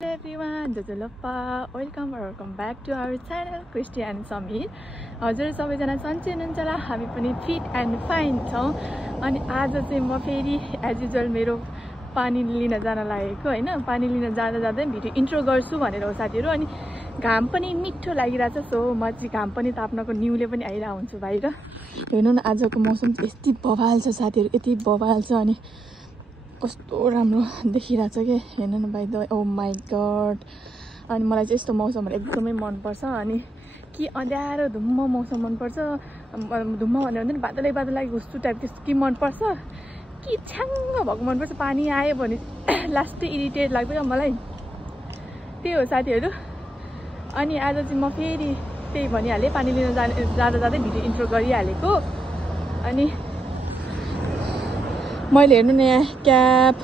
Hello everyone, welcome back to our channel Christy and Samir. हजुर सबैजना सन्चै हुनुहुन्छ होला, हामी पनि फिट एन्ड फाइन छौं। अनि आज चाहिँ म फेरि एज युजुअल मेरो पानी लिन जान लागेको हैन। पानी लिन जाँदा जाँदै भिडियो इन्ट्रो गर्छु भनेर हो साथीहरु। अनि घाम पनि मिठो लागिरहेछ, सो म चाहिँ घाम पनि ताप्नको न्युले पनि आइरा हुन्छु बाहिर। हेर्नु न आजको मौसम यति बवाल छ साथीहरु, यति बवाल छ। अनि कस्तो राम्रो देखिरहेछ के, हेर्नु न by the way. Oh my God. अनि मलाई चाहिँ यस्तो मौसमहरु एकदमै मन पर्छ। अनि कि अँध्यारो धुम्म मौसम मन पर्छ, धुम्म भनेर हुन्छ नि बादलै बादलै घुस्छु टाइप, त्यस्तो कि मन पर्छ कि छ्याङ्ग भएको मन पर्छ। पानी आयो भने लास्टै इरिटेट लाग्छ क्या मलाई, त्यही हो साथीहरु। अनि आज चाहिँ म फेरि त्यही भनिहालेँ, पानी लिन जाँदा जाँदै भिडियो इन्ट्रो गरिहालेको। अनि मैले हेर्नु न यहाँ क्याप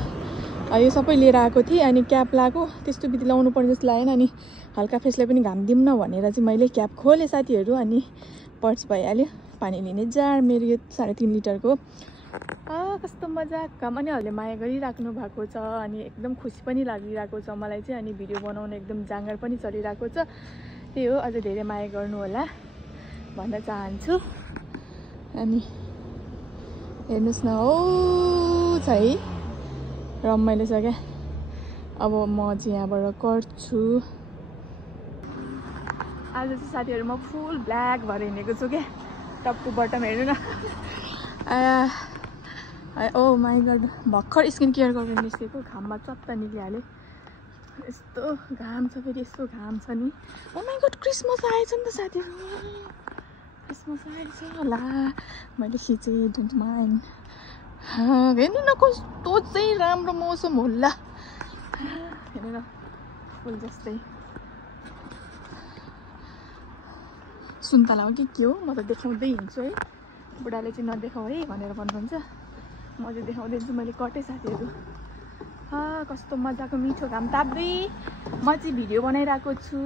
यो सबै लिएर आएको थिएँ। अनि क्याप लगाएको त्यस्तो बित्ति लाउनु पर्ने जस्तो लागेन। अनि हल्का फेसलाई पनि घाम दिउँ न भनेर चाहिँ मैले क्याप खोलेँ साथीहरु। अनि पर्स भइहाल्यो, पानी लिने जार मेरो यो 3.5 लिटरको। कस्तो मजाको काम। अनिहरूले माया गरिराख्नु भएको छ, अनि एकदम खुसी पनि लागिरहेको छ मलाई चाहिँ। अनि भिडियो बनाउन एकदम जाँगर पनि चलिरहेको छ। त्यही हो, अझ धेरै माया गर्नु होला भन्न चाहन्छु। अनि हेर्नुस् न, हो छ है, रमाइलो छ क्या। अब म चाहिँ यहाँबाट कट्छु। आज चाहिँ साथीहरु म फुल ब्ल्याक भएर हिँडेको छु क्या, टप टु बटम। हेर्नु न, ओ माई गॉड, भर्खर स्किन केयर गरेर निस्केको, घाममा चत्ता निक्लिहाल्यो। यस्तो घाम छ, फेरि यस्तो घाम छ नि। ओ माई गॉड, क्रिसमस आएछ नि त साथीहरु, क्रिसमस आएछ होला। मैले खिचेँ, डोन्ट माइन्ड। हेर्नु न कस्तो चाहिँ राम्रो मौसम होला। हेर्नु न फुल जस्तै सुन्तला हो कि के हो, म त देखाउँदै हिँड्छु है। बुढाले चाहिँ नदेखाऊ है भनेर भन्नुहुन्छ, म चाहिँ देखाउँदै हिँड्छु। मैले कटेँ साथीहरु। कस्तो मजाको मिठो घाम ताप्दै म चाहिँ भिडियो बनाइरहेको छु।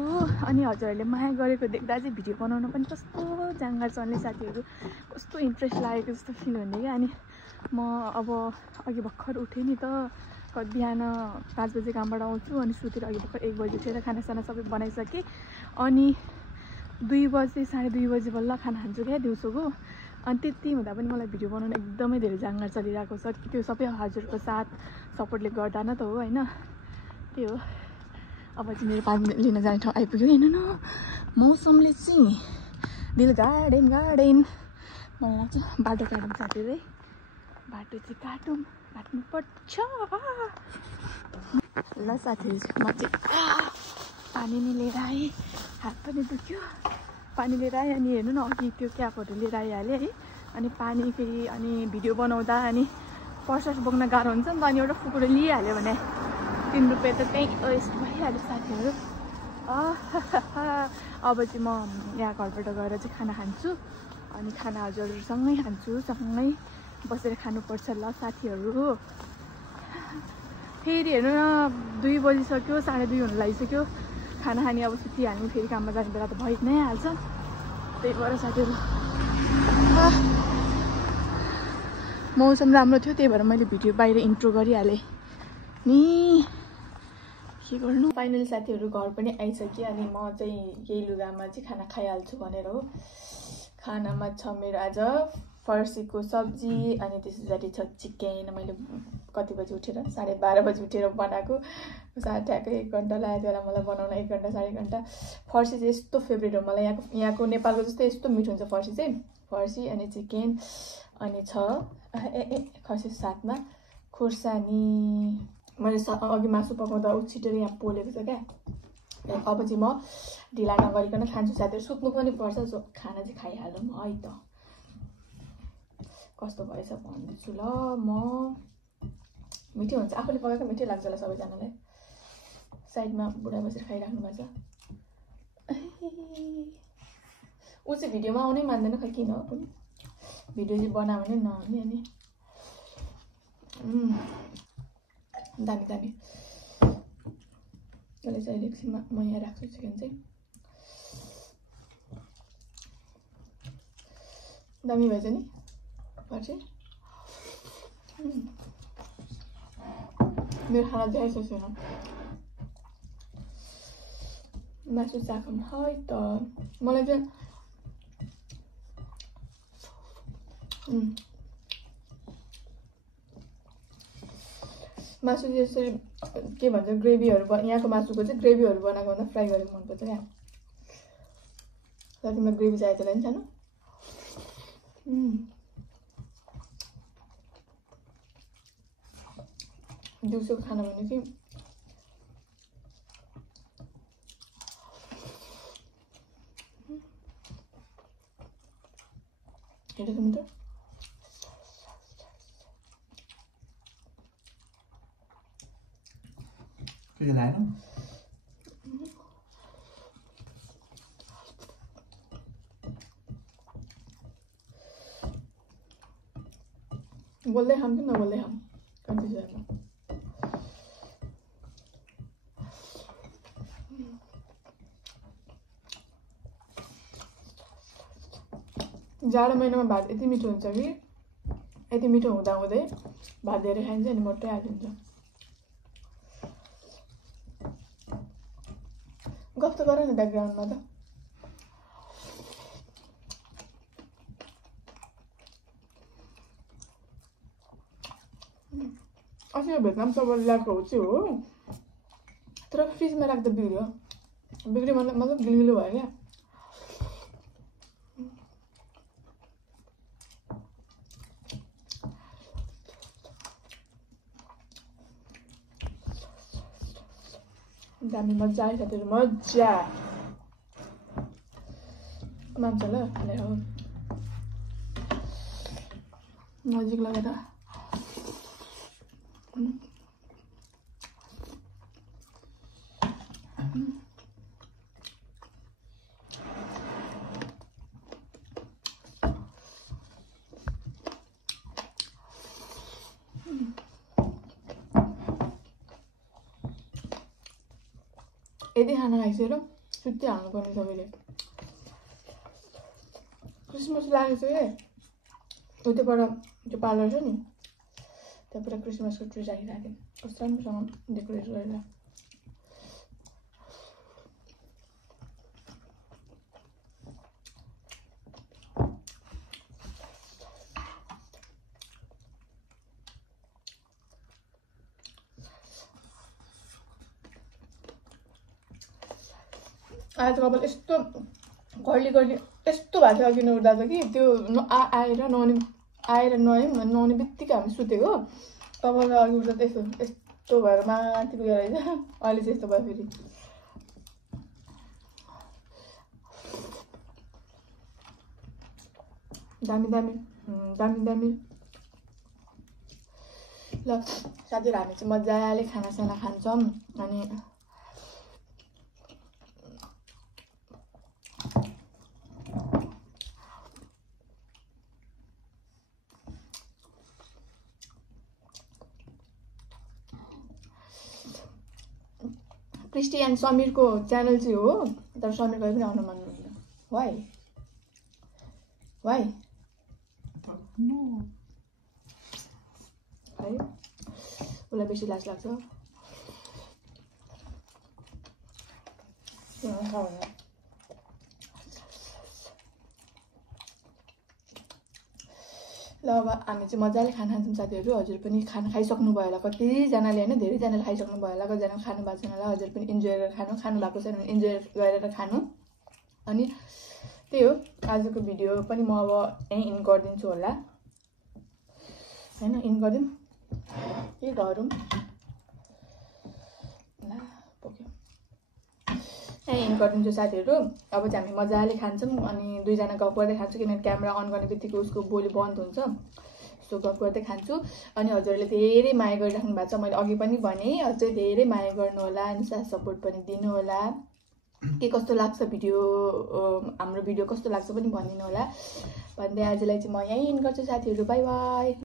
अनि हजुरहरूले माया गरेको देख्दा चाहिँ भिडियो बनाउन पनि कस्तो जाँगर चल्ने साथीहरु, कस्तो इन्ट्रेस्ट लागेको जस्तो फिल हुने क्या। अनि म अब अघि भर्खर उठेँ नि त, बिहान 5 बजे कामबाट आउँछु। अनि सुतेर अघि भर्खर 1 बजी उठेर खानासाना सबै बनाइसकेँ। अनि 2 बजे 2:30 बजे बल्ल खाना खान्छु क्या दिउँसोको। अनि त्यति हुँदा पनि मलाई भिडियो बनाउन एकदमै धेरै जाँगर चलिरहेको छ। त्यो सबै हजुरको साथ सपोर्टले गर्दा न त हो हैन। त्यही हो। अब चाहिँ मेरो पानी लिन जाने ठाउँ आइपुग्यो। हेर्नु न मौसमले चाहिँ दिल गार्डन मलाई लाग्छ। बाटो काटौँ साथीहरु है, बाटो चाहिँ काट्नु पर्छ। ल साथीहरु, म चाहिँ पानी नि लिएर आएँ, हात पनि दुख्यो, पानी लिएर आएँ। अनि हेर्नु न अघि त्यो क्यापहरू लिएर आइहालेँ है। अनि पानी फेरि अनि भिडियो बनाउँदा अनि पर्स बोक्न गाह्रो हुन्छ नि त। अनि एउटा फुकुरो लिइहाल्यो भने 3 रुपियाँ त त्यहीँ वेस्ट भइहाल्यो साथीहरु। अब चाहिँ म यहाँ घरबाट गएर चाहिँ खाना खान्छु। अनि खाना हजुरहरूसँगै खान्छु, सँगै बसेर खानुपर्छ ल साथीहरु। फेरि हेर्नु न 2 बजिसक्यो, 2:30 हुन लागिसक्यो। खाना खाने अब सुतिहाल्ने, फेरि काममा जाने बेला त भइ नै हाल्छ। त्यही भएर साथीहरु मौसम राम्रो थियो, त्यही भएर मैले भिडियो बाहिर इन्ट्रो गरिहालेँ नि। के गर्नु, फाइनली साथीहरु घर पनि आइसक्यो। अनि म चाहिँ यही लुगामा चाहिँ खाना खाइहाल्छु भनेर हो। खानामा छ मेरो आज फर्सीको सब्जी, अनि त्यस पछाडि छ चिकन। मैले कति बजी उठेर 12:30 बजी उठेर बनाएको, ठ्याक्कै 1 घन्टा लाग्यो होला मलाई बनाउन, 1 घन्टा 1.5 घन्टा। फर्सी चाहिँ यस्तो फेभरेट हो मलाई, यहाँको नेपालको जस्तै यस्तो मिठो हुन्छ फर्सी चाहिँ। फर्सी अनि चिकन, अनि छ खसी साथमा खुर्सानी। मैले अघि मासु पकाउँदा छिटेर यहाँ पोलेको छ क्या। अब चाहिँ म ढिला नगरिकन खान्छु साथीहरु, सुत्नु पनि पर्छ। सो खाना चाहिँ खाइहालौँ है त। कस्तो भएछ भन्छु ल म। मिठो हुन्छ, आफूले पकाएको मिठै लाग्छ होला सबैजनालाई। साइडमा बुढा बसेर खाइराख्नु भएको छ। ऊ चाहिँ भिडियोमा आउनै मान्दैन, खै किन हो पनि। भिडियो चाहिँ बनायो भने नआउने। अनि दामी यसलाई चाहिँ एकछिनमा म यहाँ राख्छु चिकन चाहिँ। दामी भएछ नि पछि। मेरो खाना देखाइसकेको छैन। मासु चाखौँ है त मलाई चाहिँ मासु चाहिँ यसरी के भन्छ ग्रेभीहरू यहाँको मासुको चाहिँ ग्रेभीहरू बनाएको भन्दा फ्राई गरेको मनपर्छ क्या तर तिमीलाई ग्रेभी चाहिएको होला नि सानो दिउँसोको खाना भने कि हेरेको नि त के लाएन बोल्दै खाऊँ कि नबोल्दै खाऊँ कन्फ्युज भयो जाडो महिनामा भात यति मिठो हुन्छ कि यति मिठो हुँदाहुँदै भात धेरै खाइन्छ अनि मोटै हालिन्छ गफ त गर न ब्याकग्राउन्डमा त अस्ति यो भेटनाम सबैले ल्याएको हो चाहिँ हो तर फ्रिजमा राख्दा बिग्रियो मतलब गिलो भयो क्या दामी मजा आयो साथीहरू मजा मान्छ ल खाने हो नजिक लगेर यदि खाना खाइसकेर छुट्टी हाल्नुपर्ने सबैले क्रिसमस लागेको छ कि उतैबाट त्यो पार्लर छ नि त्यहाँबाट क्रिसमसको ट्री राखिरहेको थिएँ कस्तो राम्रोसँग डेकोरेट गरेर आज त कपाल यस्तो कर्ली यस्तो भएको थियो अघि उठ्दा त कि त्यो आएर नुहाउने बित्तिकै हामी सुतेको कपाल अघि उठ्दा त यस्तो भएर माथि पुगेर होइन अहिले चाहिँ यस्तो भयो फेरि दामी दामी दामी दामी ल साथीहरू हामी चाहिँ मजाले खानासाना खान्छौँ अनि क्रिस्टी एन्ड समीरको च्यानल चाहिँ हो तर समीर कहिले पनि आउन मन लाग्दैन वाइ है उसलाई बेसी लाज लाग्छ ल अब हामी चाहिँ मजाले खाना खान्छौँ साथीहरू हजुर पनि खाना खाइसक्नु भयो होला कतिजनाले होइन धेरैजनाले खाइसक्नु भयो होला कतिजना खानु भएको छैन होला हजुर पनि इन्जोय गरेर खानु भएको छैन भने इन्जोय गरेर खानु अनि त्यही हो आजको भिडियो पनि म अब यहीँ इन गरिदिन्छु होला होइन इन गरिदिउँ के गरौँ ल पुग्यो यहीँ इन गरिदिन्छु साथीहरू अब चाहिँ हामी मजाले खान्छौँ अनि दुईजना गफ गर्दै खान्छौँ किनभने क्यामेरा अन गर्ने बित्तिकै उसको बोली बन्द हुन्छ सो गफ गर्दै खान्छु अनि हजुरहरूले धेरै माया गरिराख्नु भएको छ मैले अघि पनि भने अझै धेरै माया गर्नु होला अनि साथ सपोर्ट पनि दिनु होला के कस्तो लाग्छ भिडियो हाम्रो भिडियो कस्तो लाग्छ पनि भनिदिनु होला भन्दै आजलाई चाहिँ म यहीँ इन गर्छु साथीहरू बाई बाई